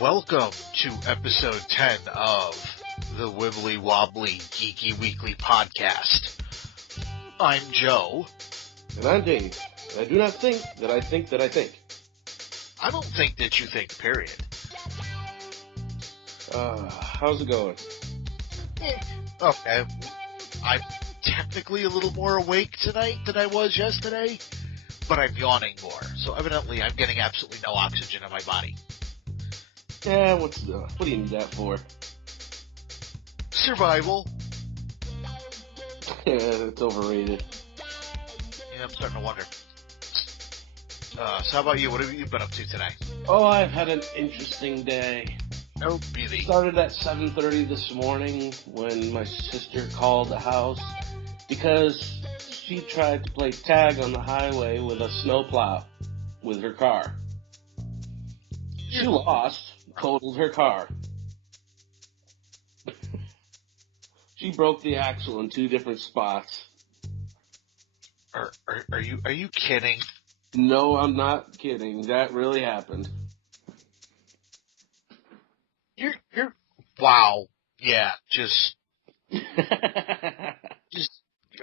Welcome to episode 10 of the Wibbly-Wobbly-Geeky-Weekly podcast. I'm Joe. And I'm Dave. And I do not think that I think that I think. I don't think that you think, period. How's it going? Okay. I'm technically a little more awake tonight than I was yesterday, but I'm yawning more. So evidently I'm getting absolutely no oxygen in my body. Yeah, what do you need that for? Survival. Yeah, it's overrated. Yeah, I'm starting to wonder. So how about you? What have you been up to today? Oh, I've had an interesting day. Oh, really? Started at 7:30 this morning when my sister called the house because she tried to play tag on the highway with a snowplow with her car. She lost, totaled her car. She broke the axle in 2 different spots. Are you kidding? No, I'm not kidding. That really happened. You're wow. Yeah, just,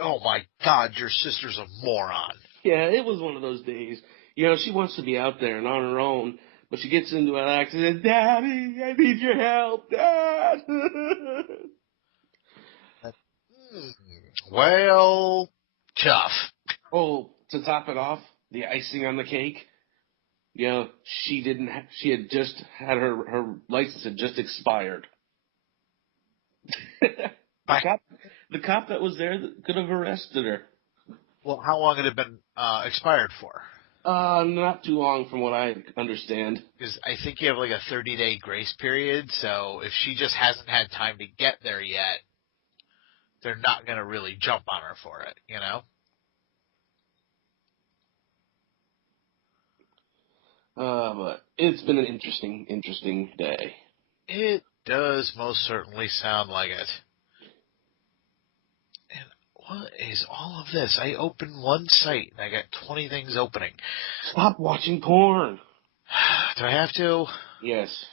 oh my God, your sister's a moron. Yeah, it was one of those days. You know, she wants to be out there and on her own, but she gets into an accident. Daddy, I need your help, Dad. Well, tough. Oh, to top it off, the icing on the cake. You know, she had just had her license had just expired. The cop that was there could have arrested her. Well, how long had it been expired for? Not too long from what I understand. Because I think you have like a 30-day grace period, so if she just hasn't had time to get there yet, they're not going to really jump on her for it, you know? But it's been an interesting day. It does most certainly sound like it. And what is all of this? I opened one site and I got 20 things opening. Stop watching porn. Do I have to? Yes.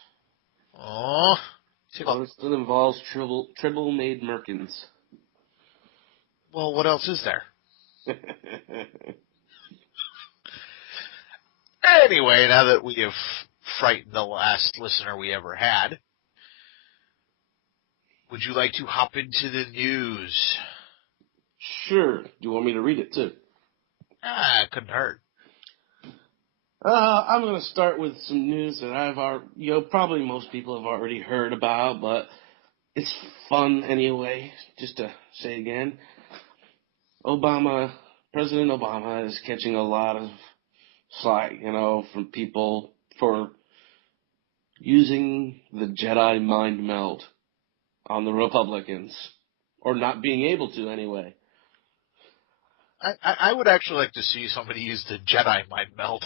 Oh. Notice that involves triple made merkins. Well, what else is there? Anyway, now that we have frightened the last listener we ever had, would you like to hop into the news? Sure. Do you want me to read it too? It couldn't hurt. I'm going to start with some news that probably most people have already heard about, but it's fun anyway, just to say again. President Obama is catching a lot of slack, from people for using the Jedi mind meld on the Republicans, or not being able to anyway. I would actually like to see somebody use the Jedi mind meld.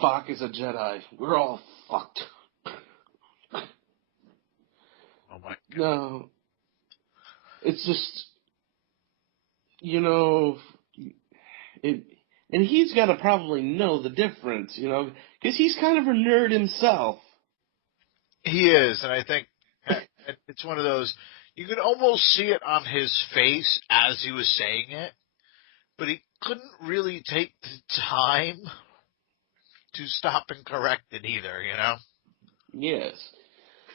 Spock is a Jedi. We're all fucked. Oh my God. No. It's just, and he's got to probably know the difference, because he's kind of a nerd himself. He is, and I think it's one of those, you could almost see it on his face as he was saying it, but he couldn't really take the time to stop and correct it either, Yes.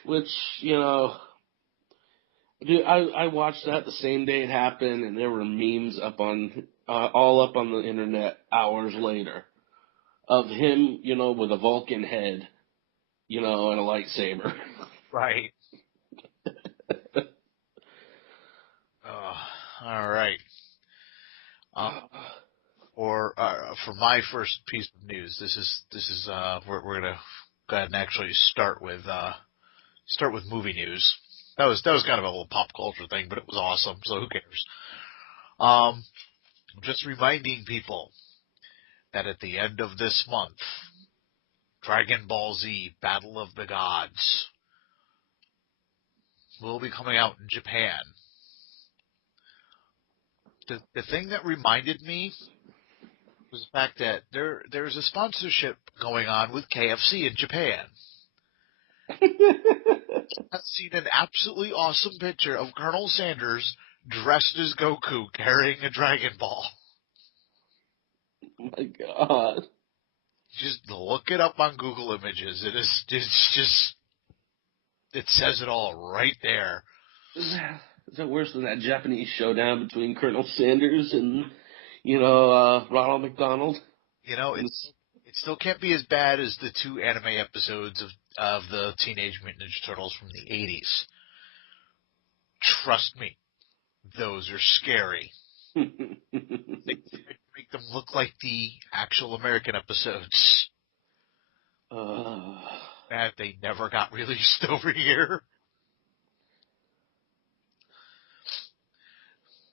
Which, I watched that the same day it happened, and there were memes all up on the internet hours later of him, with a Vulcan head, and a lightsaber. Right. All right. For my first piece of news, this is we're gonna go ahead and actually start with movie news. That was kind of a little pop culture thing, but it was awesome. So who cares? Just reminding people that at the end of this month, Dragon Ball Z: Battle of the Gods will be coming out in Japan. The thing that reminded me was the fact that there's a sponsorship going on with KFC in Japan. I've seen an absolutely awesome picture of Colonel Sanders dressed as Goku carrying a Dragon Ball. Oh my God. Just look it up on Google Images. It's just, it says it all right there. Is that worse than that Japanese showdown between Colonel Sanders and, Ronald McDonald? It still can't be as bad as the 2 anime episodes of the Teenage Mutant Ninja Turtles from the 80s. Trust me, those are scary. They make them look like the actual American episodes. That they never got released over here.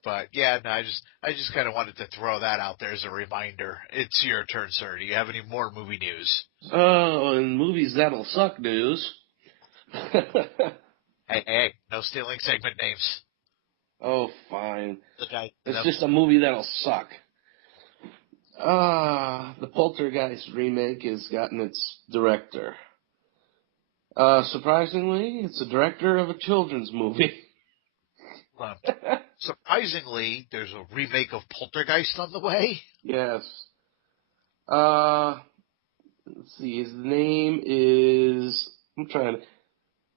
But yeah, no, I just kind of wanted to throw that out there as a reminder. It's your turn, sir. Do you have any more movie news? Oh, and movies that'll suck news. Hey, no stealing segment names. Oh, fine. Okay. It's just a movie that'll suck. The Poltergeist remake has gotten its director. Surprisingly, it's the director of a children's movie. Surprisingly, there's a remake of Poltergeist on the way. Yes. Let's see, his name is,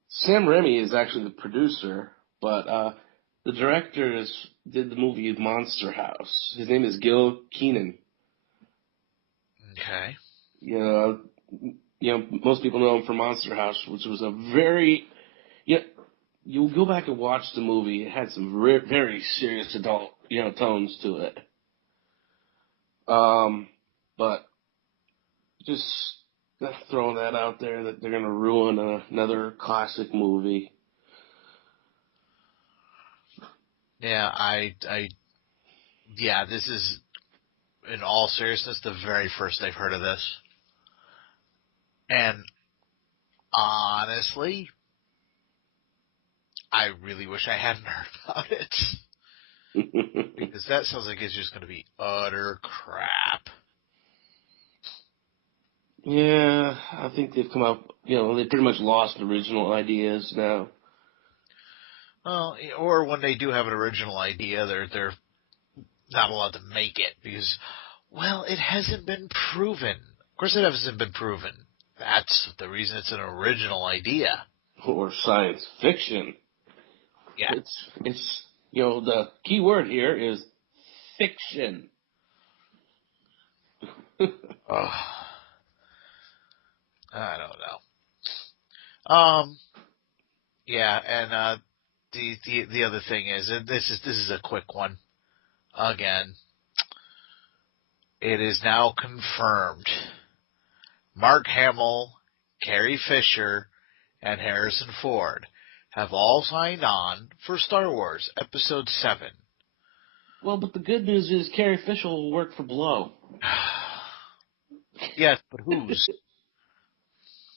Sam Raimi is actually the producer, but, the director did the movie Monster House. His name is Gil Keenan. Okay. Most people know him for Monster House, which was a very, you go back and watch the movie, it had some very serious adult, tones to it. But just throwing that out there that they're going to ruin another classic movie. Yeah, yeah, this is, in all seriousness, the very first I've heard of this. And honestly, I really wish I hadn't heard about it. Because that sounds like it's just going to be utter crap. Yeah, I think they've come up, they pretty much lost original ideas now. Well, or when they do have an original idea, they're not allowed to make it because, well, it hasn't been proven. Of course it hasn't been proven. That's the reason it's an original idea. Or science fiction. Yeah. It's the key word here is fiction. I don't know. Yeah, and the other thing is, and this is a quick one. Again, it is now confirmed. Mark Hamill, Carrie Fisher, and Harrison Ford have all signed on for Star Wars Episode 7. Well, but the good news is Carrie Fisher will work for Blow. Yes, but whose?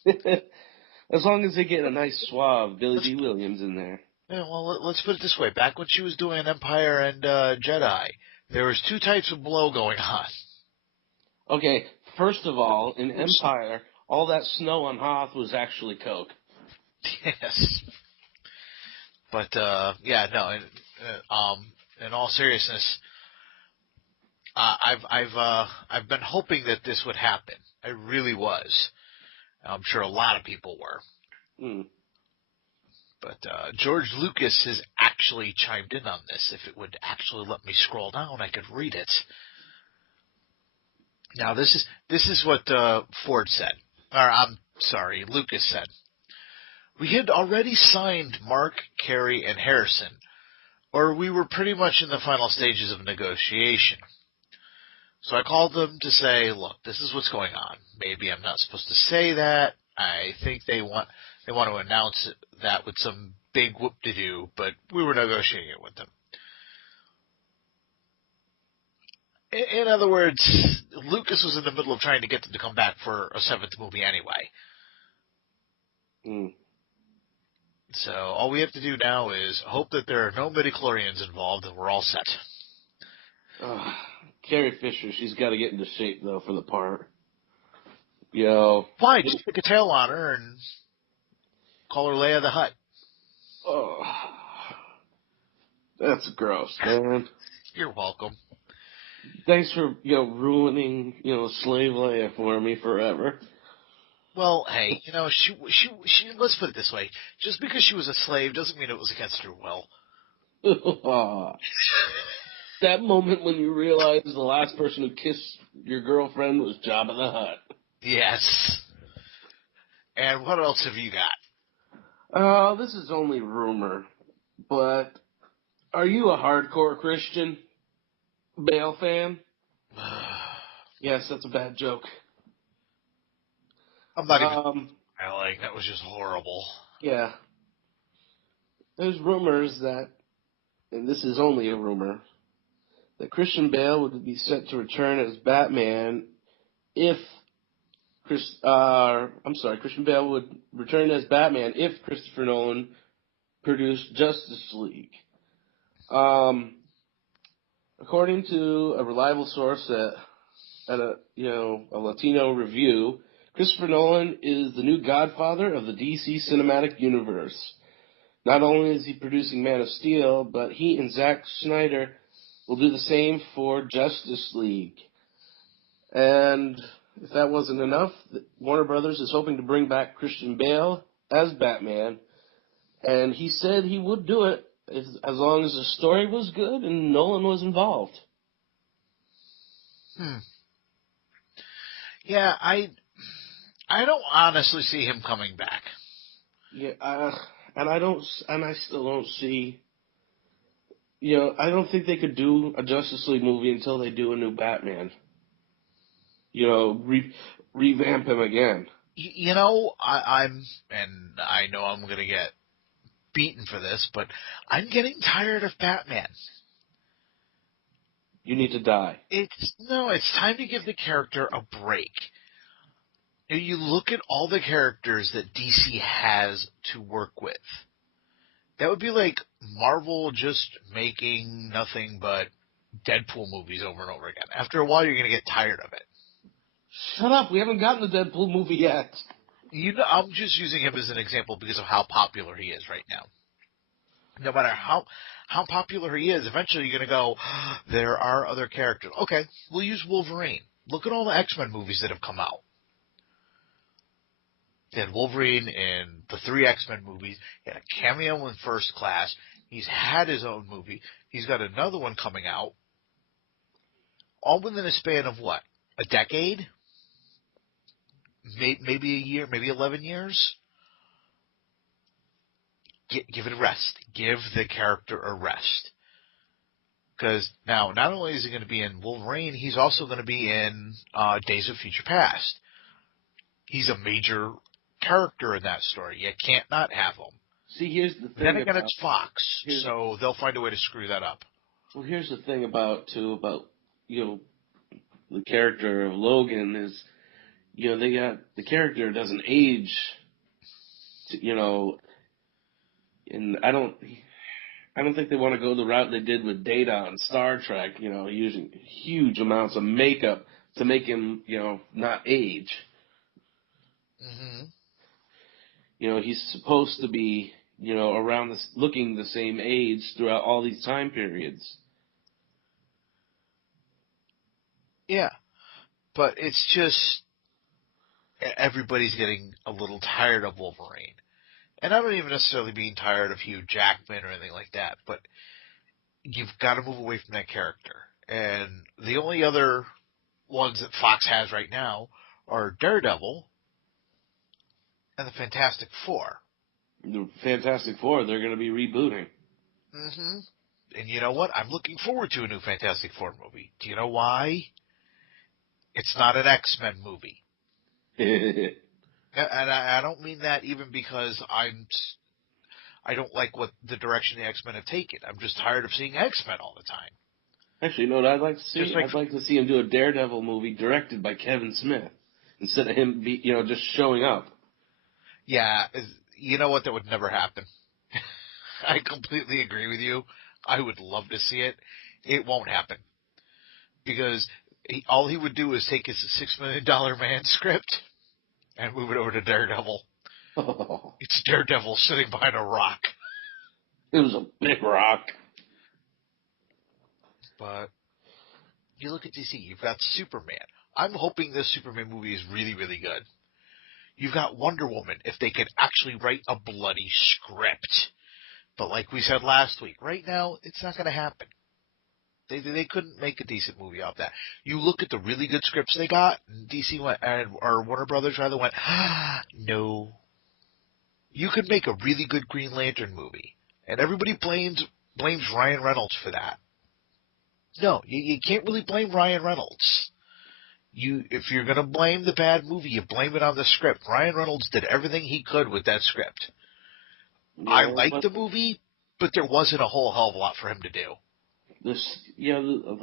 As long as they get a nice suave Billy D. Williams in there. Yeah, well, let's put it this way. Back when she was doing Empire and Jedi, there was 2 types of blow going on. Okay, first of all, in Empire, all that snow on Hoth was actually coke. Yes. But, yeah, no, in all seriousness, I've been hoping that this would happen. I really was. I'm sure a lot of people were. But George Lucas has actually chimed in on this. If it would actually let me scroll down, I could read it. Now, this is what Ford said. Or, I'm sorry, Lucas said. We had already signed Mark, Carrie, and Harrison, or we were pretty much in the final stages of negotiation. So I called them to say, look, this is what's going on. Maybe I'm not supposed to say that. I think they want to announce that with some big whoop-de-doo, but we were negotiating it with them. In other words, Lucas was in the middle of trying to get them to come back for a 7th movie anyway. So all we have to do now is hope that there are no midichlorians involved and we're all set. Carrie Fisher, she's got to get into shape, though, for the part. Why? Just stick a tail on her and... Call her Leia the Hutt. Oh, that's gross, man. You're welcome. Thanks for, ruining, Slave Leia for me forever. Well, hey, she. Let's put it this way: just because she was a slave doesn't mean it was against her will. That moment when you realize the last person who kissed your girlfriend was Jabba the Hutt. Yes. And what else have you got? This is only rumor, but are you a hardcore Christian Bale fan? Yes, that's a bad joke. I'm not even. That was just horrible. Yeah. There's rumors that, and this is only a rumor, that Christian Bale would be set to return as Batman if Christian Bale would return as Batman if Christopher Nolan produced Justice League. According to a reliable source at a Latino review, Christopher Nolan is the new godfather of the DC cinematic universe. Not only is he producing Man of Steel, but he and Zack Snyder will do the same for Justice League. And if that wasn't enough, Warner Brothers is hoping to bring back Christian Bale as Batman, and he said he would do it as long as the story was good and Nolan was involved. Yeah, I don't honestly see him coming back. Yeah, and I still don't see. I don't think they could do a Justice League movie until they do a new Batman. Revamp him again. I know I'm going to get beaten for this, but I'm getting tired of Batman. You need to die. It's time to give the character a break. You look at all the characters that DC has to work with. That would be like Marvel just making nothing but Deadpool movies over and over again. After a while, you're going to get tired of it. Shut up. We haven't gotten the Deadpool movie yet. I'm just using him as an example because of how popular he is right now. No matter how popular he is, eventually you're going to go, there are other characters. Okay, we'll use Wolverine. Look at all the X-Men movies that have come out. He had Wolverine in the 3 X-Men movies. He had a cameo in First Class. He's had his own movie. He's got another one coming out. All within a span of what? A decade? Maybe a year? Maybe 11 years? Give it a rest. Give the character a rest. Because now, not only is he going to be in Wolverine, he's also going to be in Days of Future Past. He's a major character in that story. You can't not have him. See, here's the thing. Then again, it's Fox, so they'll find a way to screw that up. Well, here's the thing about the character of Logan is, the character doesn't age, and I don't think they want to go the route they did with Data on Star Trek, using huge amounts of makeup to make him, not age. Mm-hmm. He's supposed to be, around looking the same age throughout all these time periods. Yeah, but it's just everybody's getting a little tired of Wolverine. And I don't even necessarily mean tired of Hugh Jackman or anything like that, but you've got to move away from that character. And the only other ones that Fox has right now are Daredevil and the Fantastic Four. The Fantastic Four, they're going to be rebooting. Mm-hmm. And you know what? I'm looking forward to a new Fantastic Four movie. Do you know why? It's not an X-Men movie. And I don't mean that even because I don't like what the direction the X-Men have taken. I'm just tired of seeing X-Men all the time. Actually, you know what I'd like to see? I'd like to see him do a Daredevil movie directed by Kevin Smith instead of him just showing up. Yeah, you know what? That would never happen. I completely agree with you. I would love to see it. It won't happen. Because all he would do is take his $6 million Man script and move it over to Daredevil. It's Daredevil sitting behind a rock. It was a big rock. But you look at DC, you've got Superman. I'm hoping this Superman movie is really, really good. You've got Wonder Woman, if they could actually write a bloody script. But like we said last week, right now, it's not going to happen. They couldn't make a decent movie off that. You look at the really good scripts they got, and DC went, or Warner Brothers rather went, no. You could make a really good Green Lantern movie, and everybody blames Ryan Reynolds for that. No, you can't really blame Ryan Reynolds. If you're going to blame the bad movie, you blame it on the script. Ryan Reynolds did everything he could with that script. Yeah, I liked the movie, but there wasn't a whole hell of a lot for him to do. A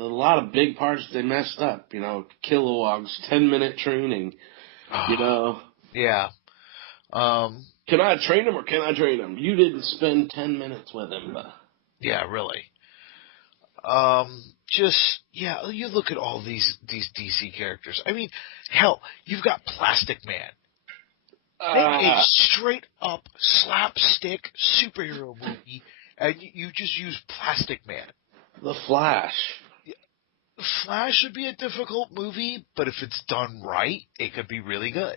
lot of big parts they messed up. Kilowog's 10-minute training. Yeah. Can I train him or can I train him? You didn't spend 10 minutes with him. Yeah, really. You look at all these DC characters. I mean, hell, you've got Plastic Man. Make a straight up slapstick superhero movie, and you just use Plastic Man. The Flash. Flash would be a difficult movie, but if it's done right, it could be really good.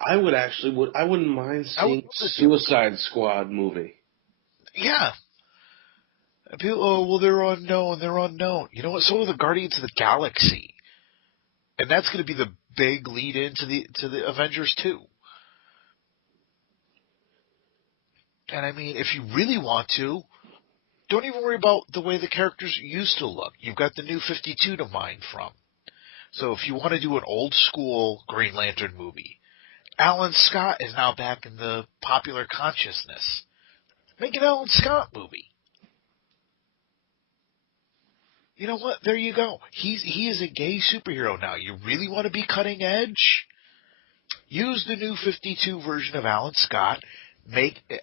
I wouldn't mind seeing a Suicide Squad movie. Yeah. People, they're unknown. You know what? So are the Guardians of the Galaxy. And that's going to be the big lead into the Avengers 2. And I mean, if you really want to, don't even worry about the way the characters used to look. You've got the New 52 to mine from. So if you want to do an old school Green Lantern movie, Alan Scott is now back in the popular consciousness. Make an Alan Scott movie. You know what? There you go. He is a gay superhero now. You really want to be cutting edge? Use the New 52 version of Alan Scott.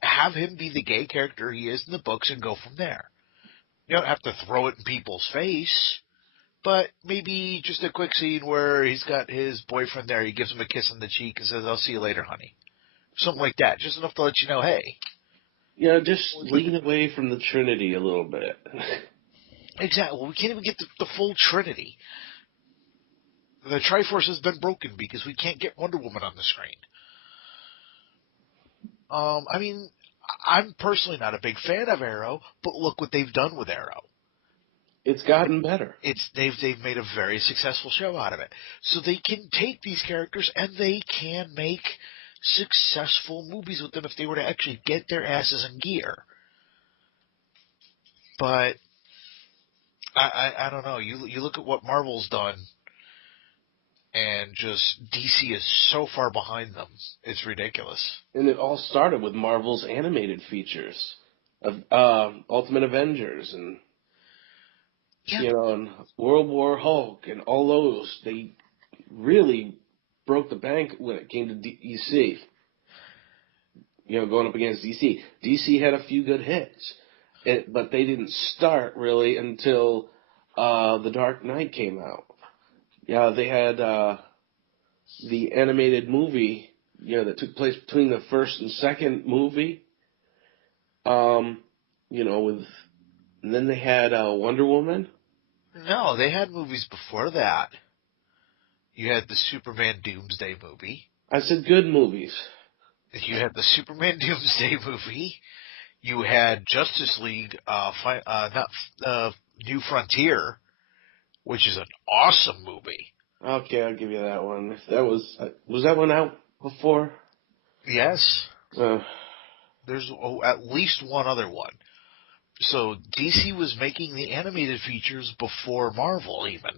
Have him be the gay character he is in the books and go from there. You don't have to throw it in people's face, but maybe just a quick scene where he's got his boyfriend there. He gives him a kiss on the cheek and says, "I'll see you later, honey." Something like that. Just enough to let you know, hey. Just lean away from the Trinity a little bit. Exactly. Well, we can't even get the full Trinity. The Triforce has been broken because we can't get Wonder Woman on the screen. I mean, I'm personally not a big fan of Arrow, but look what they've done with Arrow. It's gotten better. They've made a very successful show out of it. So they can take these characters and they can make successful movies with them if they were to actually get their asses in gear. But I don't know. You look at what Marvel's done, and just DC is so far behind them. It's ridiculous. And it all started with Marvel's animated features of Ultimate Avengers and and World War Hulk and all those. They really broke the bank when it came to DC. Going up against DC. DC had a few good hits, but they didn't start really until The Dark Knight came out. Yeah, they had the animated movie, that took place between the first and second movie. And then they had Wonder Woman. No, they had movies before that. You had the Superman Doomsday movie. I said good movies. You had the Superman Doomsday movie. You had Justice League, New Frontier, which is an awesome movie. Okay, I'll give you that one. Was that one out before? Yes. There's at least one other one. So DC was making the animated features before Marvel even.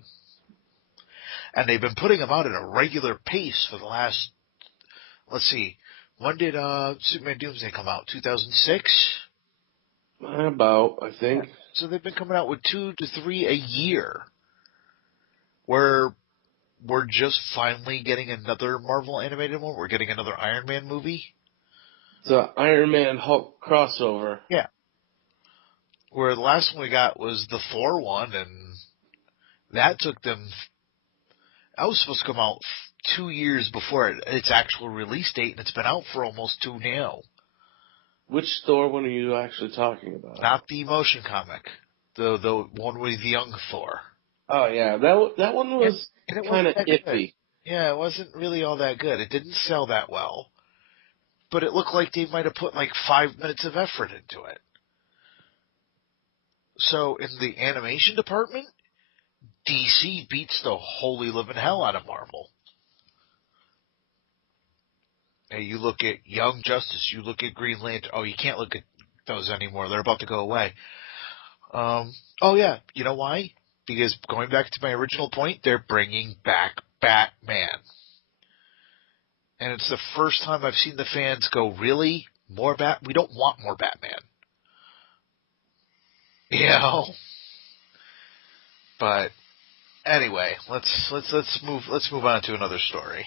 And they've been putting them out at a regular pace for the last, let's see, when did Superman Doomsday come out? 2006? About, I think. Yeah. So they've been coming out with 2 to 3 a year. Where we're just finally getting another Marvel animated one. We're getting another Iron Man movie. The Iron Man Hulk crossover. Yeah. Where the last one we got was the Thor one, and that took them. That was supposed to come out 2 years before its actual release date, and it's been out for almost 2 now. Which Thor one are you actually talking about? Not the motion comic, the one with the young Thor. Oh yeah, that one was kind of iffy. Yeah, it wasn't really all that good. It didn't sell that well, but it looked like they might have put like 5 minutes of effort into it. So in the animation department, DC beats the holy living hell out of Marvel. Hey, you look at Young Justice, you look at Green Lantern. Oh, you can't look at those anymore. They're about to go away. Oh yeah, you know why? Because going back to my original point, they're bringing back Batman. And it's the first time I've seen the fans go, really? We don't want more Batman. You know? But anyway, let's move on to another story.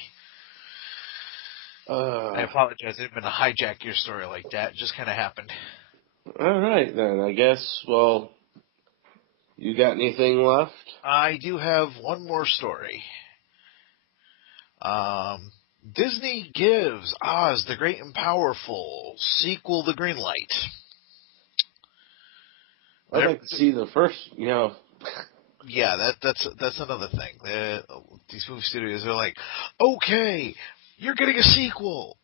I apologize. I didn't mean to hijack your story like that. It just kind of happened. All right, then. I guess, well, you got anything left? I do have one more story. Disney gives Oz the Great and Powerful sequel the green light. I'd like to see the first, Yeah, that's another thing. These movie studios are like, okay, you're getting a sequel.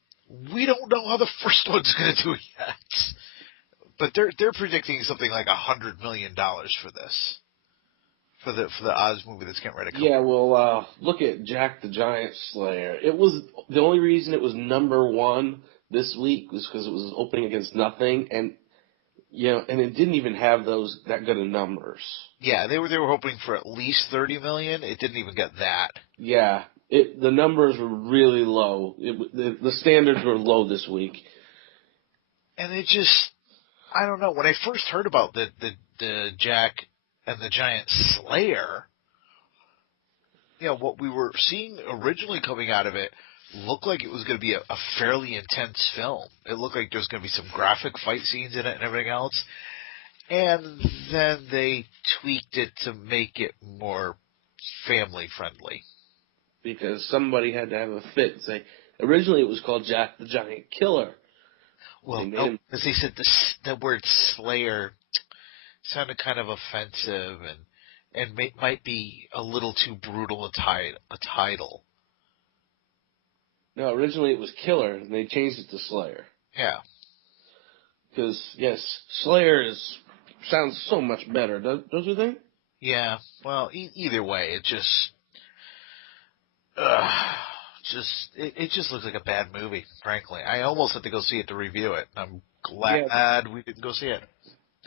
We don't know how the first one's going to do yet, but they're predicting something like $100 million for this, for the Oz movie that's getting ready to come. Yeah, well, look at Jack the Giant Slayer. It was the only reason it was number one this week was because it was opening against nothing, and and it didn't even have that good of numbers. Yeah, they were hoping for at least 30 million. It didn't even get that. Yeah, the numbers were really low. The standards were low this week. And it just, I don't know. When I first heard about the Jack and the Giant Slayer, what we were seeing originally coming out of it looked like it was going to be a fairly intense film. It looked like there was going to be some graphic fight scenes in it and everything else. And then they tweaked it to make it more family friendly. Because somebody had to have a fit and say, originally it was called Jack the Giant Killer. Well, no, because they said the word Slayer sounded kind of offensive and might be a little too brutal a title. No, originally it was Killer, and they changed it to Slayer. Yeah. Because, yes, Slayer sounds so much better, don't you think? Yeah. Well, either way, it just looks like a bad movie, frankly. I almost had to go see it to review it. I'm glad we didn't go see it.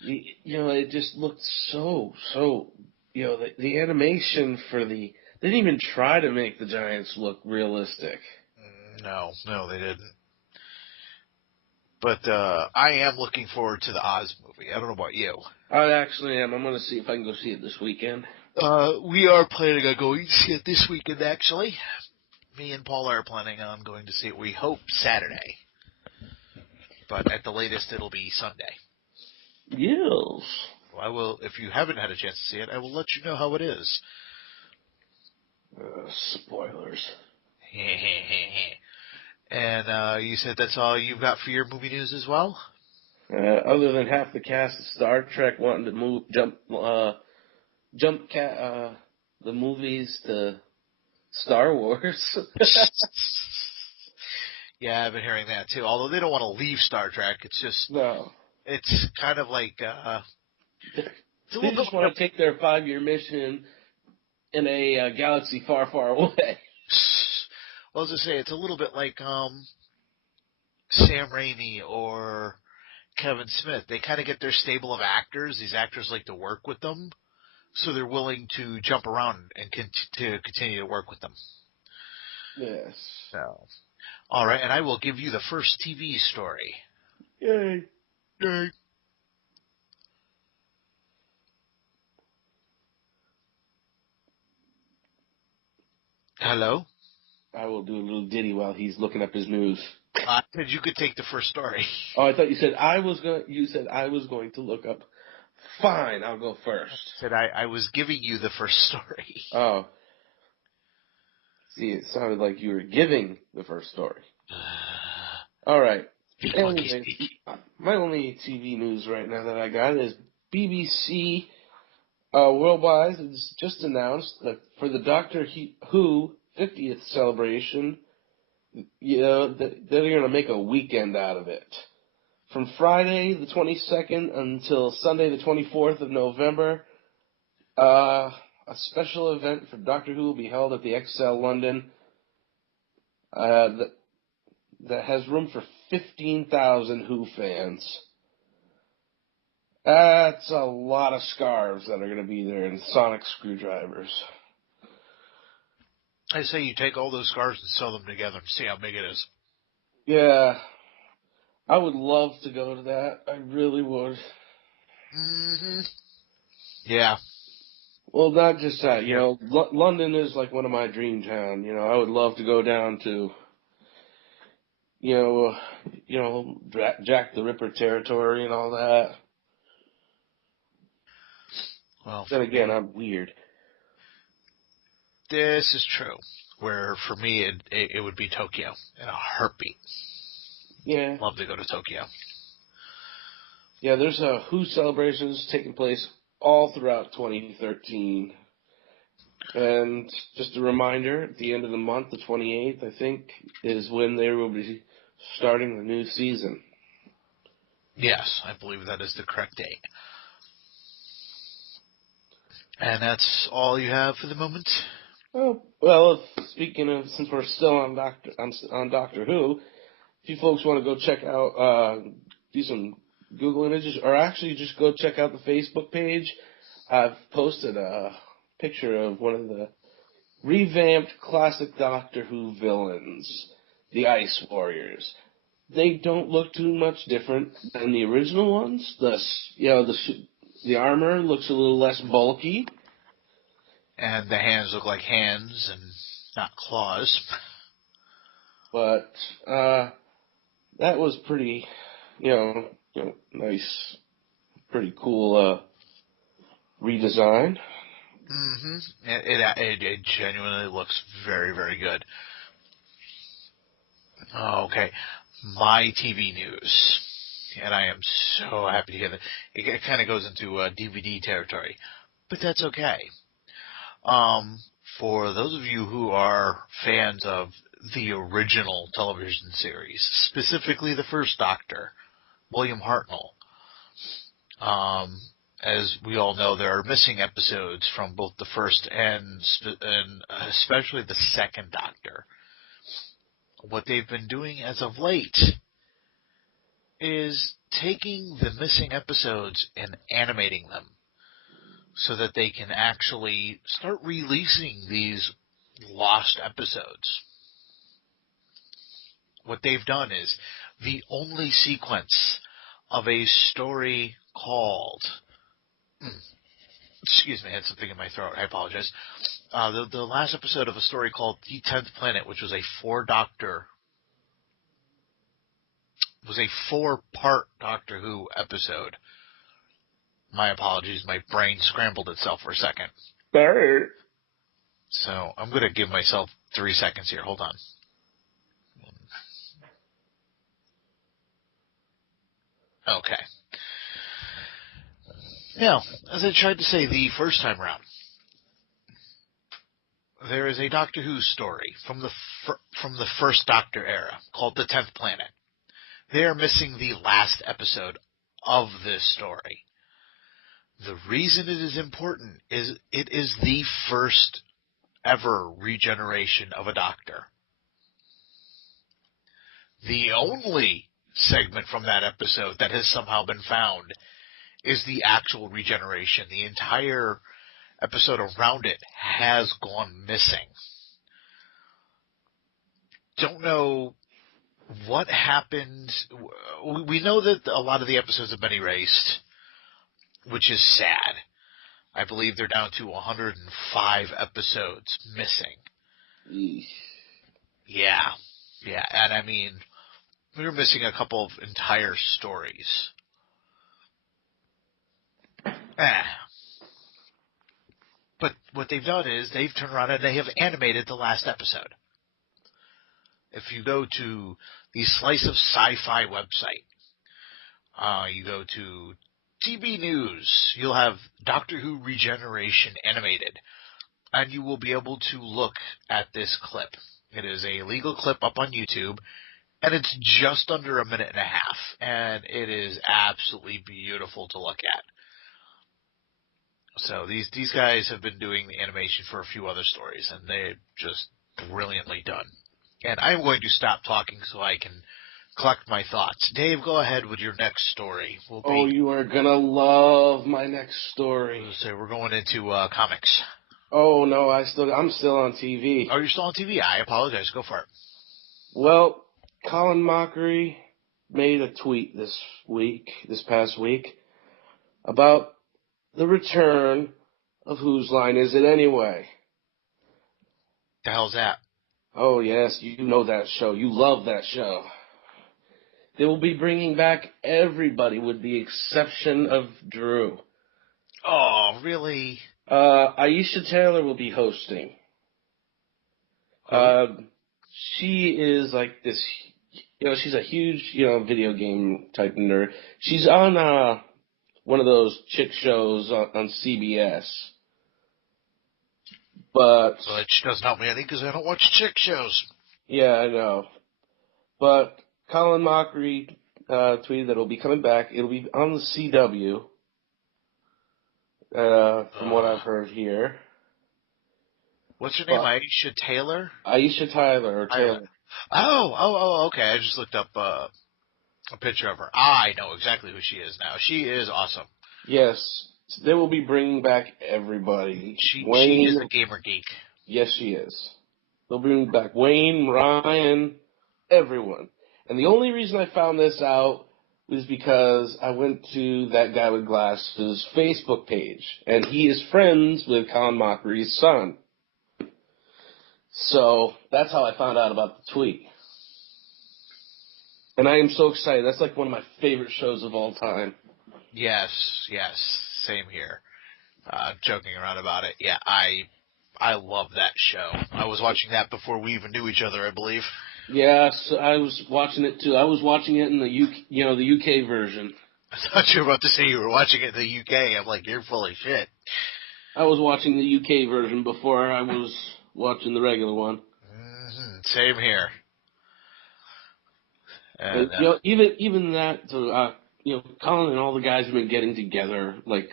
It just looked so, the animation they didn't even try to make the Giants look realistic. No, they didn't. But I am looking forward to the Oz movie. I don't know about you. I actually am. I'm going to see if I can go see it this weekend. We are planning on going to see it this weekend, actually. Me and Paul are planning on going to see it, we hope, Saturday. But at the latest, it'll be Sunday. Yes. I will, if you haven't had a chance to see it, I will let you know how it is. Spoilers. And you said that's all you've got for your movie news as well? Other than half the cast of Star Trek wanting to jump the movies to Star Wars. Yeah, I've been hearing that too. Although they don't want to leave Star Trek, it's just it's kind of like they just want to take their 5-year mission in a galaxy far, far away. Well, as I say, it's a little bit like Sam Raimi or Kevin Smith. They kind of get their stable of actors. These actors like to work with them, so they're willing to jump around and to continue to work with them. Yes. So, all right, and I will give you the first TV story. Yay. Yay. Hello? I will do a little ditty while he's looking up his news. I said you could take the first story. Oh, I thought you said you said I was going to look up. Fine, I'll go first. I said I was giving you the first story. Oh. See, it sounded like you were giving the first story. All right. Speak, monkey, Anyways, speak. my only TV news right now that I got is BBC Worldwide has just announced that for the Doctor Who 50th celebration, they're going to make a weekend out of it. From Friday the 22nd until Sunday the 24th of November, a special event for Doctor Who will be held at the XL London that has room for 15,000 Who fans. That's a lot of scarves that are going to be there and sonic screwdrivers. I say you take all those scarves and sew them together and see how big it is. Yeah, I would love to go to that. I really would. Mm-hmm. Yeah. Well, not just that. London is like one of my dream towns. I would love to go down to, Jack the Ripper territory and all that. Well, Then again, I'm weird. this is true. Where for me, it would be Tokyo in a heartbeat. Yeah. Love to go to Tokyo. Yeah, there's Who celebrations taking place all throughout 2013. And just a reminder, at the end of the month, the 28th, I think, is when they will be starting the new season. Yes, I believe that is the correct date. And that's all you have for the moment? Oh, well, speaking of, since we're still on Doctor Who, if you folks want to go check out, do some Google images, or actually just go check out the Facebook page, I've posted a picture of one of the revamped classic Doctor Who villains, the Ice Warriors. They don't look too much different than the original ones. The armor looks a little less bulky. And the hands look like hands and not claws. But that was pretty, nice, pretty cool redesign. Mm-hmm. It genuinely looks very, very good. Okay, my TV news, and I am so happy to hear that. It kind of goes into DVD territory, but that's okay. For those of you who are fans of the original television series, specifically the first Doctor, William Hartnell, as we all know, there are missing episodes from both the first and especially the second Doctor. What they've been doing as of late is taking the missing episodes and animating them so that they can actually start releasing these lost episodes. What they've done is the only sequence of a story called... Excuse me, I had something in my throat. I apologize. The last episode of a story called The 10th Planet, which was a four-part Doctor Who episode. My apologies, my brain scrambled itself for a second. Sorry. So I'm going to give myself 3 seconds here. Hold on. Okay. Now, as I tried to say the first time around, there is a Doctor Who story from the first Doctor era called The 10th Planet. They are missing the last episode of this story. The reason it is important is it is the first ever regeneration of a Doctor. The only segment from that episode that has somehow been found is the actual regeneration. The entire episode around it has gone missing. Don't know what happened. We know that a lot of the episodes have been erased, which is sad. I believe they're down to 105 episodes missing. Eesh. Yeah. And I mean, we're missing a couple of entire stories. But what they've done is they've turned around and they have animated the last episode. If you go to the Slice of Sci-Fi website, you go to TV News, you'll have Doctor Who Regeneration animated, and you will be able to look at this clip. It is a legal clip up on YouTube, and it's just under a minute and a half, and it is absolutely beautiful to look at. So these guys have been doing the animation for a few other stories, and they're just brilliantly done. And I'm going to stop talking so I can collect my thoughts. Dave, go ahead with your next story. You are gonna love my next story. So we're going into comics. Oh no, I'm still on TV. Oh, you're still on TV? I apologize. Go for it. Well, Colin Mockery made a tweet this past week, about the return of Whose Line Is It Anyway? The hell's that? Oh yes, you know that show. You love that show. They will be bringing back everybody with the exception of Drew. Oh, really? Aisha Taylor will be hosting. She is like this, she's a huge, video game type nerd. She's on one of those chick shows on CBS. But which doesn't help me any because I don't watch chick shows. Yeah, I know. But Colin Mockery tweeted that it'll be coming back. It'll be on the CW, from what I've heard here. What's her name? Aisha Taylor? Aisha Tyler, or Taylor. Oh, okay. I just looked up a picture of her. I know exactly who she is now. She is awesome. Yes. They will be bringing back everybody. She is a gamer geek. Yes, she is. They'll bring back Wayne, Ryan, everyone. And the only reason I found this out was because I went to that guy with glasses' Facebook page, and he is friends with Colin Mockery's son. So that's how I found out about the tweet. And I am so excited. That's like one of my favorite shows of all time. Yes. Same here. Joking around about it. Yeah, I love that show. I was watching that before we even knew each other, I believe. Yes, I was watching it too. I was watching it in the UK version. I thought you were about to say you were watching it in the UK. I'm like, you're full of shit. I was watching the UK version before I was watching the regular one. Mm-hmm. Same here. And, even that, Colin and all the guys have been getting together, like,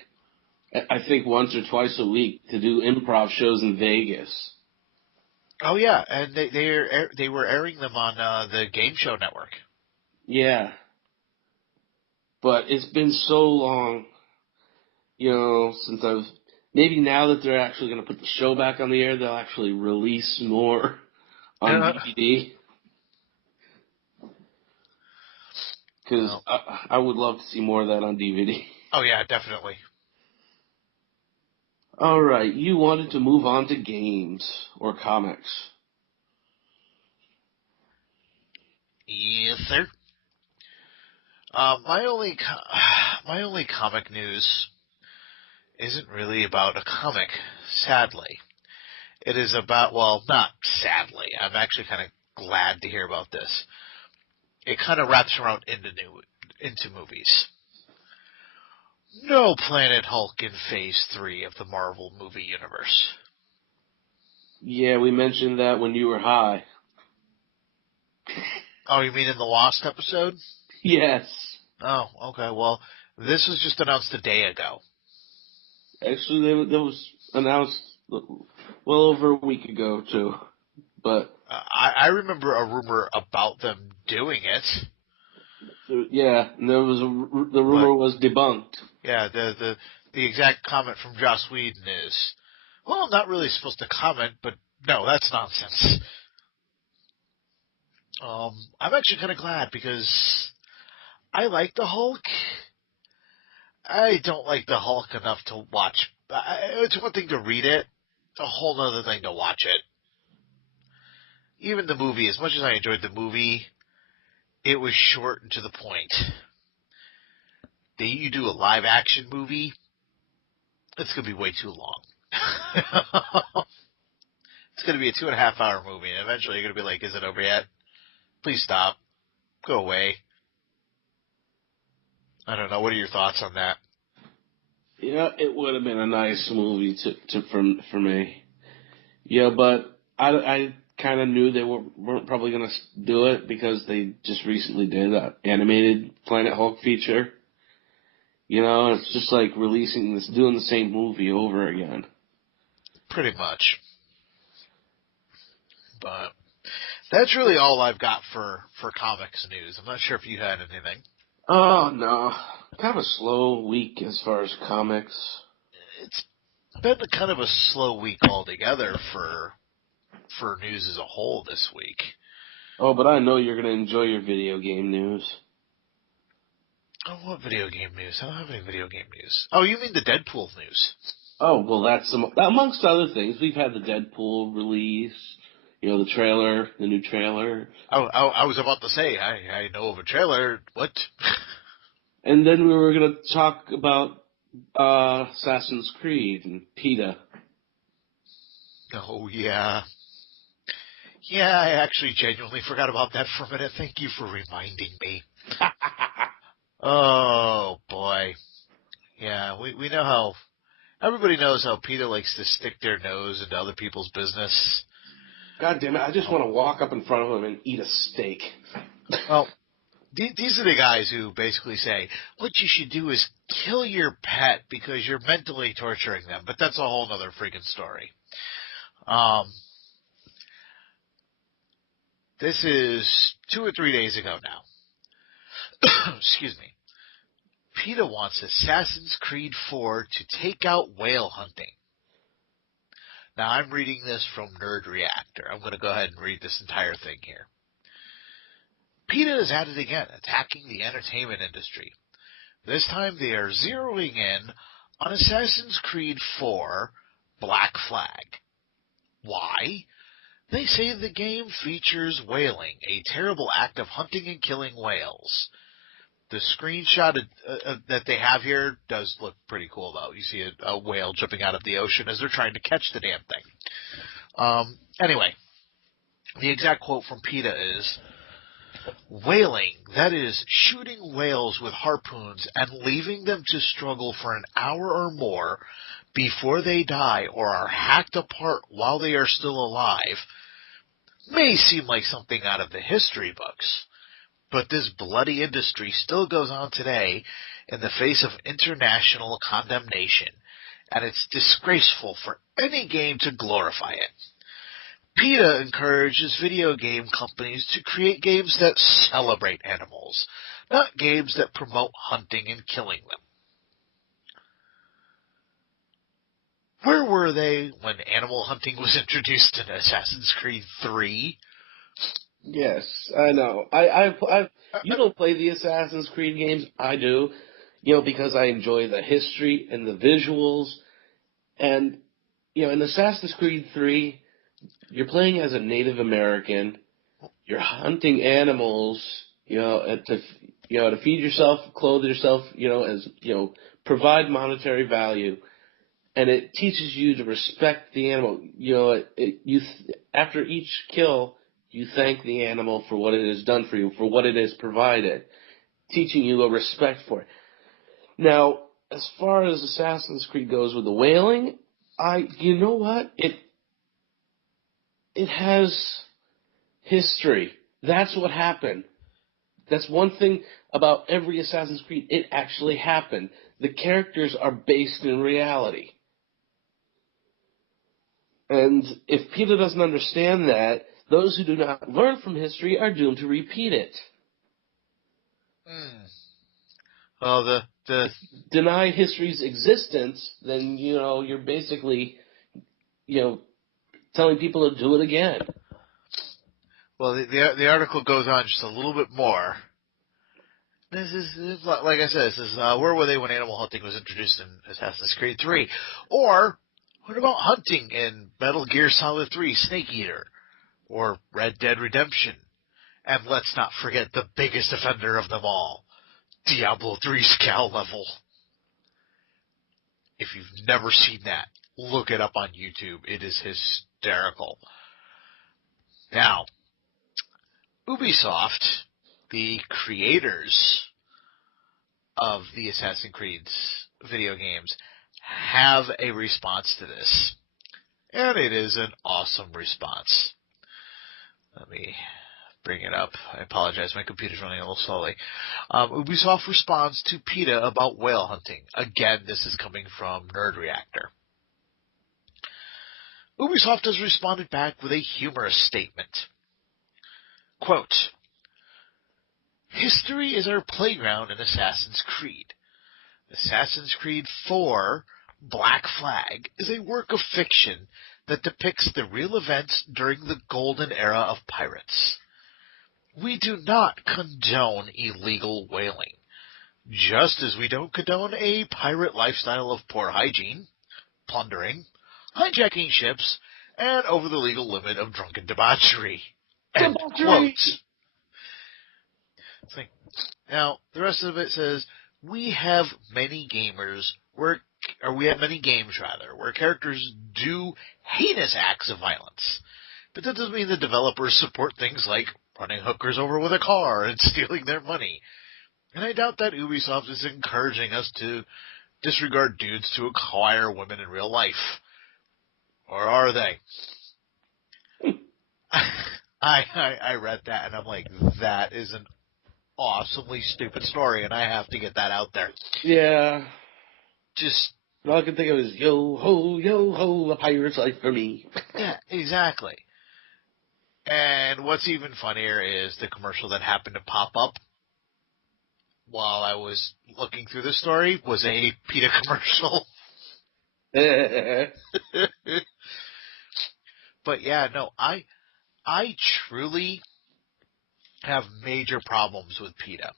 I think once or twice a week to do improv shows in Vegas. Oh yeah, and they were airing them on the Game Show Network. Yeah, but it's been so long, since maybe now that they're actually going to put the show back on the air, they'll actually release more on DVD. Because I would love to see more of that on DVD. Oh, yeah, definitely. All right, you wanted to move on to games or comics. Yes, sir. My only comic news isn't really about a comic, sadly. It is about, well, not sadly. I'm actually kind of glad to hear about this. It kind of wraps around into movies. No Planet Hulk in Phase 3 of the Marvel movie universe. Yeah, we mentioned that when you were high. Oh, you mean in the Lost episode? Yes. Oh, okay. Well, this was just announced a day ago. Actually, that was announced well over a week ago, too. But I remember a rumor about them doing it. Yeah, and there was the rumor was debunked. Yeah, the exact comment from Joss Whedon is, well, I'm not really supposed to comment, but no, that's nonsense. I'm actually kind of glad because I like the Hulk. I don't like the Hulk enough to watch. It's one thing to read it, a whole other thing to watch it. Even the movie, as much as I enjoyed the movie, it was short and to the point. You do a live action movie, it's going to be way too long. It's going to be a 2.5-hour movie, and eventually you're going to be like, is it over yet? Please stop. Go away. I don't know. What are your thoughts on that? Yeah, it would have been a nice movie for me. Yeah, but I kind of knew they weren't probably going to do it because they just recently did an animated Planet Hulk feature. It's just like doing the same movie over again. Pretty much. But that's really all I've got for comics news. I'm not sure if you had anything. Oh, no. Kind of a slow week as far as comics. It's been kind of a slow week altogether for news as a whole this week. Oh, but I know you're going to enjoy your video game news. Oh, what video game news? I don't have any video game news. Oh, you mean the Deadpool news? Oh, well, that's amongst other things. We've had the Deadpool release, the new trailer. I was about to say, I know of a trailer. What? And then we were going to talk about Assassin's Creed and PETA. Oh, yeah. Yeah, I actually genuinely forgot about that for a minute. Thank you for reminding me. Oh, boy. Yeah, we know how... Everybody knows how PETA likes to stick their nose into other people's business. God damn it, I just want to walk up in front of him and eat a steak. Well, these are the guys who basically say, what you should do is kill your pet because you're mentally torturing them. But that's a whole other freaking story. This is 2 or 3 days ago now. Excuse me. PETA wants Assassin's Creed 4 to take out whale hunting. Now, I'm reading this from Nerd Reactor. I'm going to go ahead and read this entire thing here. PETA is at it again, attacking the entertainment industry. This time they are zeroing in on Assassin's Creed 4 Black Flag. Why? They say the game features whaling, a terrible act of hunting and killing whales. The screenshot that they have here does look pretty cool, though. You see a whale jumping out of the ocean as they're trying to catch the damn thing. Anyway, the exact quote from PETA is, whaling, that is, shooting whales with harpoons and leaving them to struggle for an hour or more before they die or are hacked apart while they are still alive, may seem like something out of the history books. But this bloody industry still goes on today in the face of international condemnation, and it's disgraceful for any game to glorify it. PETA encourages video game companies to create games that celebrate animals, not games that promote hunting and killing them. Where were they when animal hunting was introduced in Assassin's Creed 3? Yes, I know. You don't play the Assassin's Creed games. I do, because I enjoy the history and the visuals. And, in Assassin's Creed 3, you're playing as a Native American. You're hunting animals, to feed yourself, clothe yourself, provide monetary value. And it teaches you to respect the animal. After each kill, you thank the animal for what it has done for you, for what it has provided, teaching you a respect for it. Now, as far as Assassin's Creed goes with the whaling, you know what? It has history. That's what happened. That's one thing about every Assassin's Creed. It actually happened. The characters are based in reality. And if PETA doesn't understand that, those who do not learn from history are doomed to repeat it. Well, deny history's existence, then, you're basically, telling people to do it again. Well, the article goes on just a little bit more. This is like I said, this is where were they when animal hunting was introduced in Assassin's Creed 3? Or what about hunting in Metal Gear Solid 3 Snake Eater? Or Red Dead Redemption? And let's not forget the biggest offender of them all, Diablo 3 Scowl Level. If you've never seen that, look it up on YouTube. It is hysterical. Now, Ubisoft, the creators of the Assassin's Creed video games, have a response to this. And it is an awesome response. Let me bring it up. I apologize, my computer's running a little slowly. Ubisoft responds to PETA about whale hunting. Again, this is coming from Nerd Reactor. Ubisoft has responded back with a humorous statement. Quote, "History is our playground in Assassin's Creed. Assassin's Creed 4, Black Flag, is a work of fiction that depicts the real events during the golden era of pirates. We do not condone illegal whaling, just as we don't condone a pirate lifestyle of poor hygiene, plundering, hijacking ships, and over the legal limit of drunken debauchery." End quote. Now, the rest of it says, we have many games where characters do heinous acts of violence. But that doesn't mean the developers support things like running hookers over with a car and stealing their money. And I doubt that Ubisoft is encouraging us to disregard dudes to acquire women in real life. Or are they? I read that and I'm like, that is an awesomely stupid story, and I have to get that out there. Yeah. Just all I can think of is yo ho, a pirate's life for me. Yeah, exactly. And what's even funnier is the commercial that happened to pop up while I was looking through the story was a PETA commercial. But yeah, no, I truly have major problems with PETA.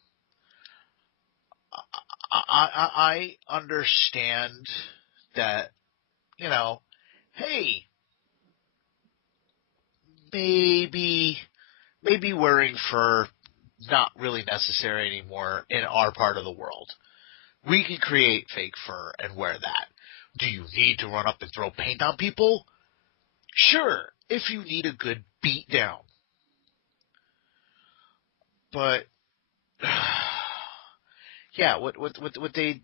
I understand that, hey, maybe wearing fur not really necessary anymore in our part of the world. We can create fake fur and wear that. Do you need to run up and throw paint on people? Sure, if you need a good beat down. But yeah, what they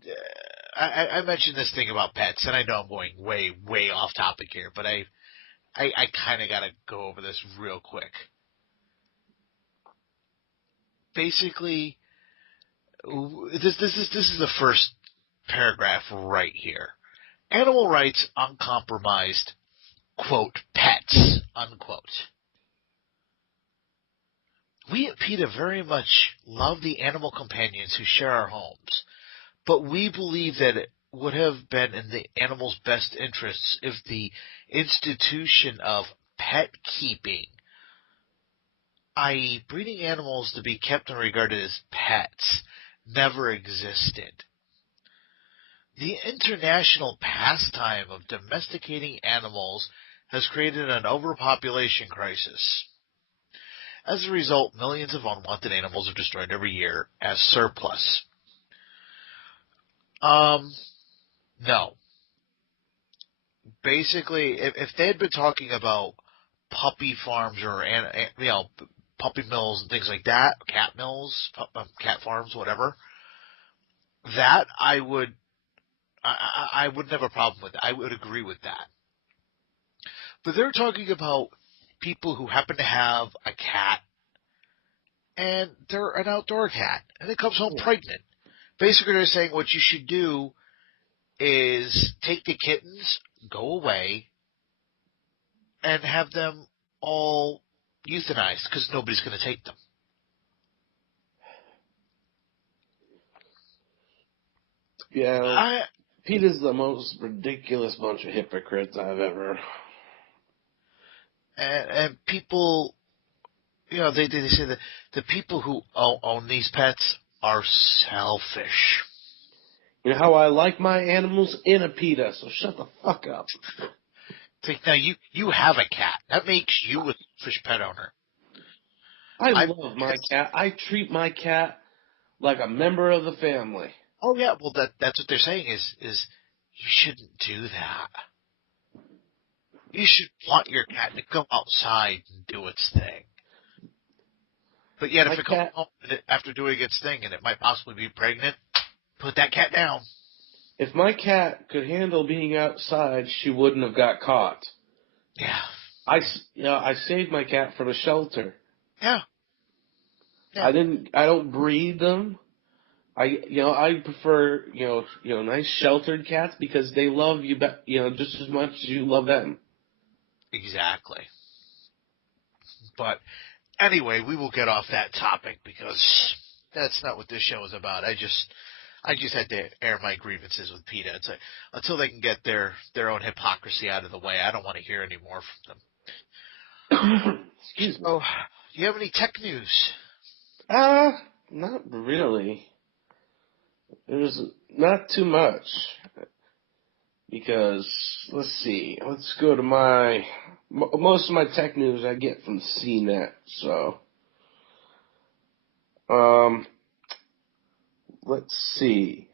I mentioned this thing about pets, and I know I'm going way off topic here, but I kind of got to go over this real quick. Basically, this is the first paragraph right here. Animal rights uncompromised, quote, pets, unquote. We at PETA very much love the animal companions who share our homes, but we believe that it would have been in the animal's best interests if the institution of pet keeping, i.e. breeding animals to be kept and regarded as pets, never existed. The international pastime of domesticating animals has created an overpopulation crisis. As a result, millions of unwanted animals are destroyed every year as surplus. No. Basically, if they had been talking about puppy farms or puppy mills and things like that, cat mills, cat farms, whatever, that I wouldn't have a problem with. I would agree with that. But they're talking about people who happen to have a cat, and they're an outdoor cat, and it comes home pregnant. Basically, they're saying what you should do is take the kittens, go away, and have them all euthanized, because nobody's going to take them. Yeah, PETA's the most ridiculous bunch of hypocrites I've ever... And people, they say that the people who own these pets are selfish. You know how I like my animals? In a PETA, so shut the fuck up. Now, you have a cat. That makes you a selfish pet owner. I love my cat. I treat my cat like a member of the family. Oh, yeah. Well, that's what they're saying is you shouldn't do that. You should want your cat to go outside and do its thing. But yet, My if it comes cat, home after doing its thing and it might possibly be pregnant, put that cat down. if my cat could handle being outside, she wouldn't have got caught. Yeah. I saved my cat from a shelter. Yeah. Yeah. I don't breed them. I prefer, nice sheltered cats because they love you, just as much as you love them. Exactly. But anyway, we will get off that topic because that's not what this show is about. I just had to air my grievances with PETA. It's like, until they can get their own hypocrisy out of the way, I don't want to hear any more from them. Excuse me. So, do you have any tech news? Not really. There's not too much. Because, let's see, let's go to most of my tech news I get from CNET, so. Let's see.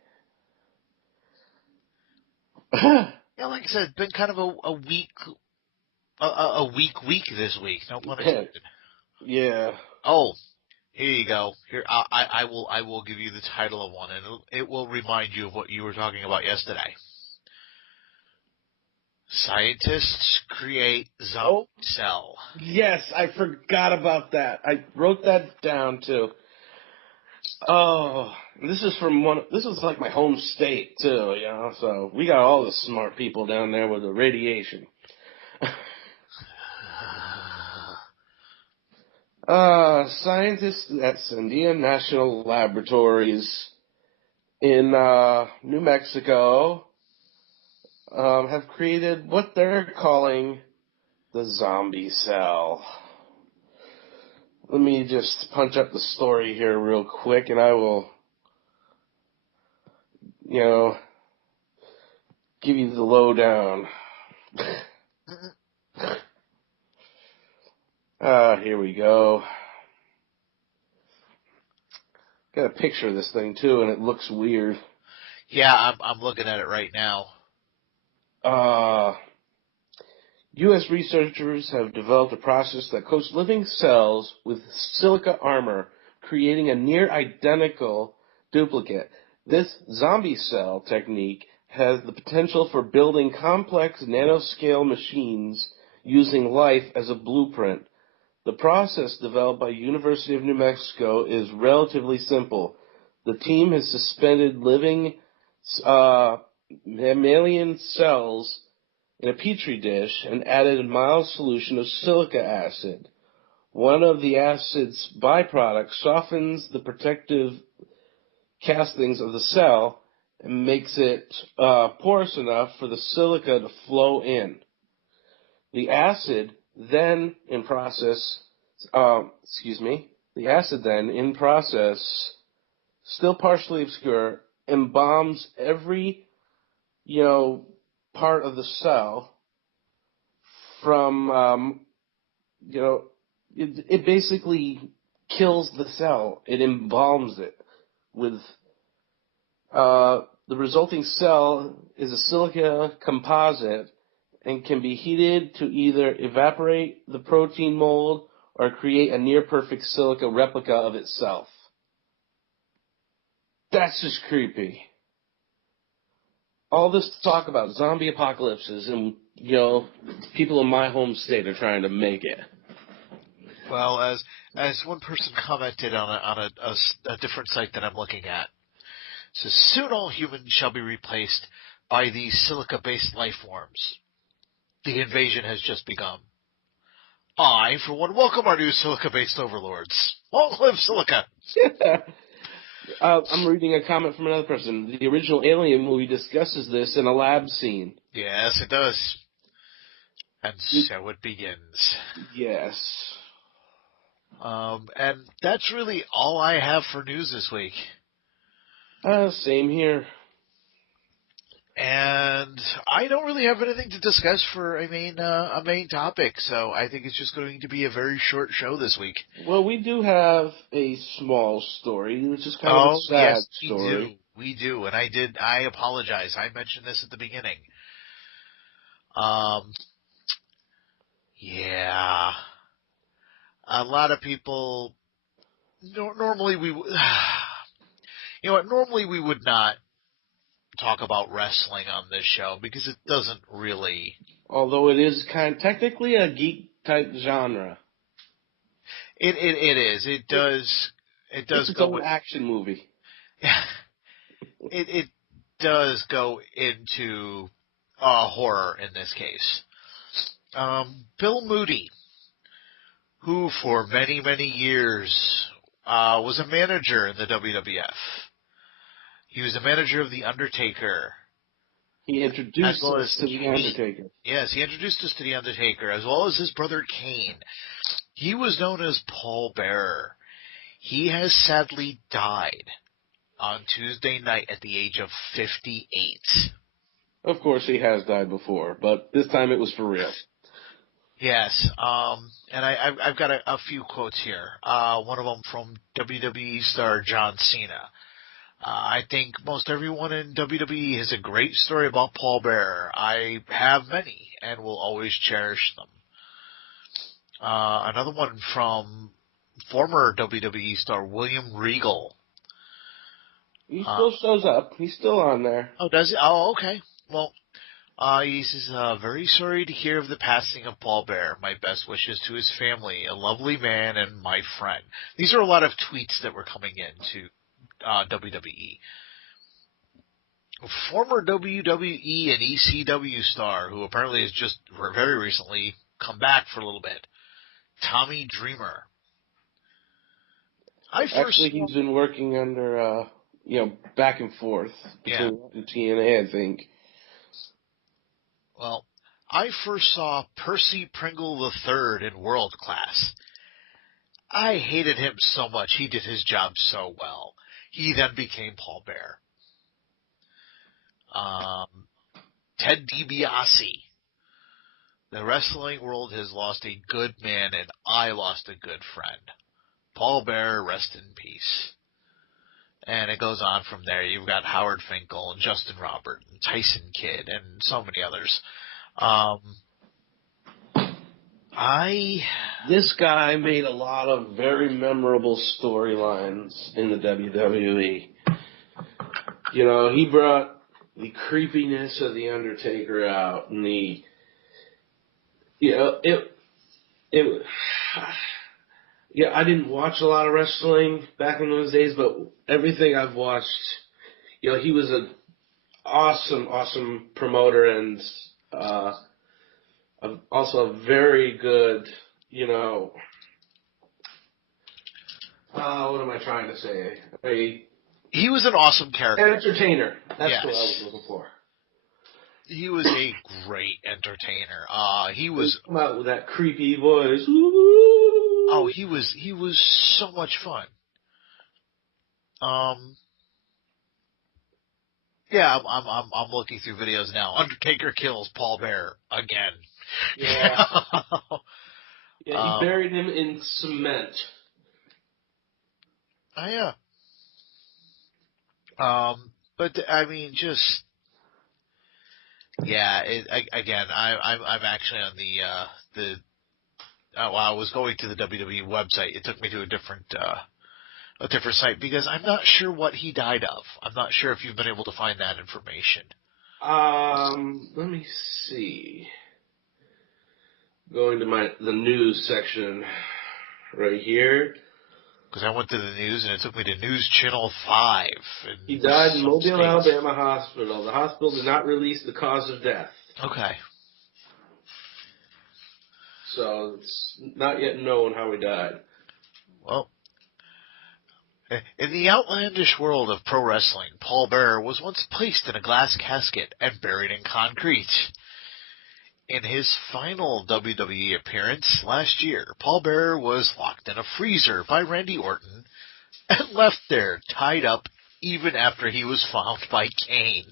Yeah, like I said, it's been kind of a week this week. No pun intended. Yeah. Oh, here you go. Here, I will give you the title of one, and it will remind you of what you were talking about yesterday. Scientists create zombie cell. Yes, I forgot about that. I wrote that down too. Oh, this was like my home state too, so we got all the smart people down there with the radiation. Scientists at Sandia National Laboratories in New Mexico have created what they're calling the zombie cell. Let me just punch up the story here real quick, and I will, give you the lowdown. Here we go. Got a picture of this thing too, and it looks weird. Yeah, I'm looking at it right now. U.S. researchers have developed a process that coats living cells with silica armor, creating a near-identical duplicate. This zombie cell technique has the potential for building complex nanoscale machines using life as a blueprint. The process developed by University of New Mexico is relatively simple. The team has suspended living mammalian cells in a petri dish and added a mild solution of silica acid. One of the acid's byproducts softens the protective castings of the cell and makes it porous enough for the silica to flow in. The acid then in process, still partially obscure, embalms every, part of the cell from, it basically kills the cell. It embalms it with, the resulting cell is a silica composite and can be heated to either evaporate the protein mold or create a near-perfect silica replica of itself. That's just creepy. All this talk about zombie apocalypses and, people in my home state are trying to make it. Well, as one person commented on a different site that I'm looking at, it says, soon all humans shall be replaced by these silica-based life forms. The invasion has just begun. I, for one, welcome our new silica-based overlords. Long live silica! I'm reading a comment from another person. The original Alien movie discusses this in a lab scene. Yes, it does. And so it begins. Yes. And that's really all I have for news this week. Same here. And I don't really have anything to discuss for a main topic, so I think it's just going to be a very short show this week. Well, we do have a small story, which is kind of a sad story. We do, and I apologize. I mentioned this at the beginning. a lot of people normally we normally we would not talk about wrestling on this show because it doesn't really. Although it is technically a geek type genre. It is. It does. It does it's its go own with action movie. it does go into horror in this case. Bill Moody, who for many, many years was a manager in the WWF. He was a manager of The Undertaker. He introduced us to The Undertaker. Yes, he introduced us to The Undertaker, as well as his brother Kane. He was known as Paul Bearer. He has sadly died on Tuesday night at the age of 58. Of course, he has died before, but this time it was for real. Yes, and I've got a few quotes here. One of them from WWE star John Cena. I think most everyone in WWE has a great story about Paul Bearer. I have many and will always cherish them. Another one from former WWE star William Regal. He still shows up. He's still on there. Oh, does he? Oh, okay. Well, he says, very sorry to hear of the passing of Paul Bearer. My best wishes to his family, a lovely man and my friend. These are a lot of tweets that were coming in to WWE. Former WWE and ECW star, who apparently has just very recently come back for a little bit, Tommy Dreamer. Actually, he's been working under, back and forth between TNA, I think. Well, I first saw Percy Pringle III in World Class. I hated him so much. He did his job so well. He then became Paul Bearer. Ted DiBiase. The wrestling world has lost a good man, and I lost a good friend. Paul Bearer, rest in peace. And it goes on from there. You've got Howard Finkel and Justin Robert and Tyson Kidd and so many others. This guy made a lot of very memorable storylines in the WWE. He brought the creepiness of The Undertaker out, and I didn't watch a lot of wrestling back in those days, but everything I've watched, he was an awesome promoter and also a very good, what am I trying to say? He was an awesome character. Entertainer. That's what I was looking for. He was a great entertainer. He was come out with that creepy voice. Oh, he was so much fun. Yeah, I'm looking through videos now. Undertaker kills Paul Bearer again. Yeah. He buried him in cement. Oh yeah. But I mean, just yeah. Again, I'm actually on the. While I was going to the WWE website, it took me to a different site because I'm not sure what he died of. I'm not sure if you've been able to find that information. Let me see. Going to the news section right here. Because I went to the news and it took me to News Channel 5. He died in Mobile, Alabama hospital. The hospital did not release the cause of death. Okay. So it's not yet known how he died. Well, in the outlandish world of pro wrestling, Paul Bearer was once placed in a glass casket and buried in concrete. In his final WWE appearance last year, Paul Bearer was locked in a freezer by Randy Orton and left there tied up even after he was found by Kane.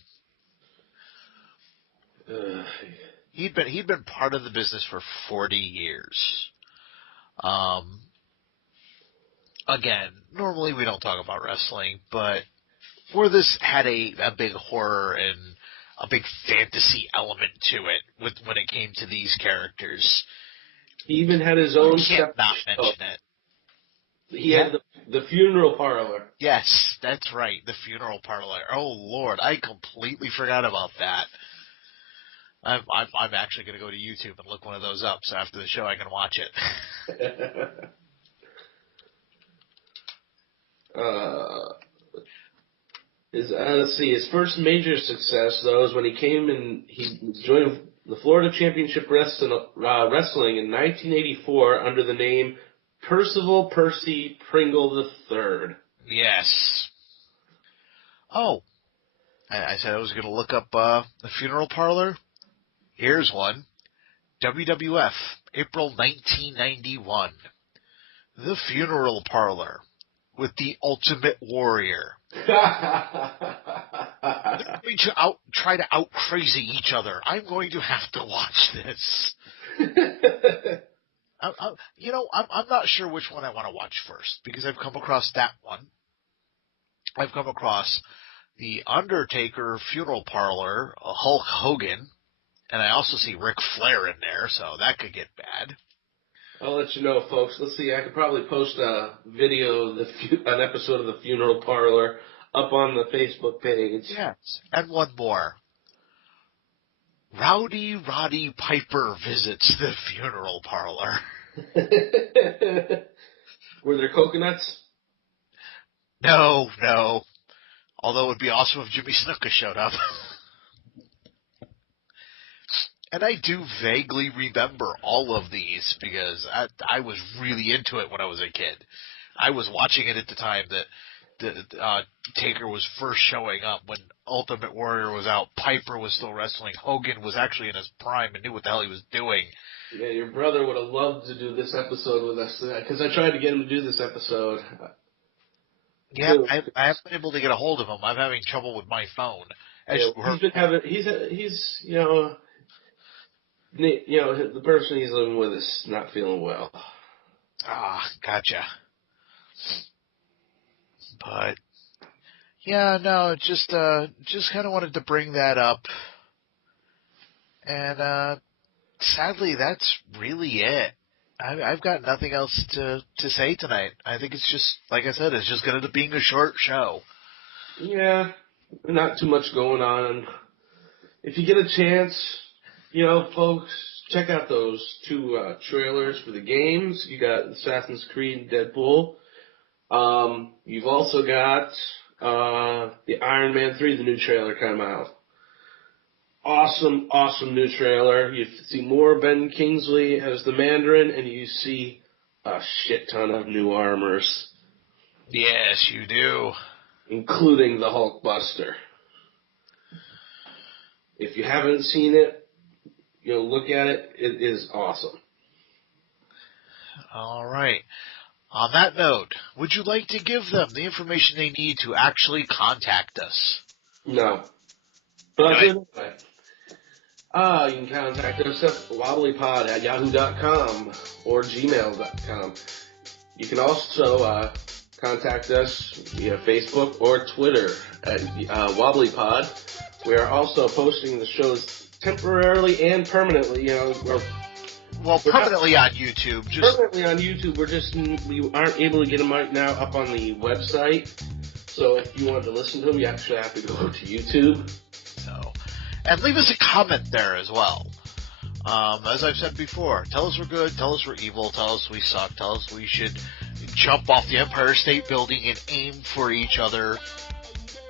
He'd been part of the business for 40 years. Again, normally we don't talk about wrestling, but where this had a big horror and a big fantasy element to it when it came to these characters, He even had his own I can't not show. mention it. He had the funeral parlor. Yes, that's right, the funeral parlor. Oh Lord, I completely forgot about that. I'm actually going to go to YouTube and look one of those up, so after the show I can watch it. Let's see. His first major success, though, is when he came and he joined the Florida Championship Wrestling in 1984 under the name Percival Percy Pringle III. Yes. Oh, I said I was going to look up the funeral parlor. Here's one. WWF, April 1991. The funeral parlor with the Ultimate Warrior. They're going to try to out-crazy each other. I'm going to have to watch this. I'm not sure which one I want to watch first, because I've come across that one. I've come across the Undertaker funeral parlor, Hulk Hogan, and I also see Ric Flair in there, so that could get bad. I'll let you know, folks. Let's see. I could probably post a video of an episode of the funeral parlor up on the Facebook page. Yes, and one more. Rowdy Roddy Piper visits the funeral parlor. Were there coconuts? No. Although it would be awesome if Jimmy Snuka showed up. And I do vaguely remember all of these because I was really into it when I was a kid. I was watching it at the time that Taker was first showing up. When Ultimate Warrior was out, Piper was still wrestling. Hogan was actually in his prime and knew what the hell he was doing. Yeah, your brother would have loved to do this episode with us because I tried to get him to do this episode. Yeah, I haven't been able to get a hold of him. I'm having trouble with my phone. The person he's living with is not feeling well. Ah, gotcha. But yeah, no, just kind of wanted to bring that up, and sadly, that's really it. I've got nothing else to say tonight. I think it's just, like I said, it's just going to end up being a short show. Yeah, not too much going on. If you get a chance, folks, check out those two trailers for the games. You got Assassin's Creed and Deadpool. You've also got the Iron Man 3, the new trailer come out. Awesome new trailer. You see more Ben Kingsley as the Mandarin, and you see a shit ton of new armors. Yes, you do. Including the Hulkbuster. If you haven't seen it, look at it. It is awesome. All right. On that note, would you like to give them the information they need to actually contact us? No. But I do anyway. You can contact us at wobblypod@yahoo.com or gmail.com. You can also contact us via Facebook or Twitter at wobblypod. We are also posting the shows temporarily and permanently. Permanently on YouTube. Permanently on YouTube. We aren't able to get them right now up on the website. So if you wanted to listen to them, you actually have to go to YouTube. And leave us a comment there as well. As I've said before, tell us we're good, tell us we're evil, tell us we suck, tell us we should jump off the Empire State Building and aim for each other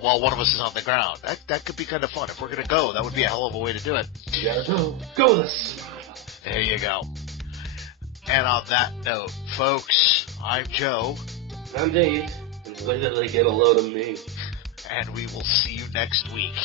while one of us is on the ground. That could be kind of fun. If we're going to go, that would be a hell of a way to do it. You gotta go. Go this. There you go. And on that note, folks, I'm Joe. I'm Dave. And literally get a load of me. And we will see you next week.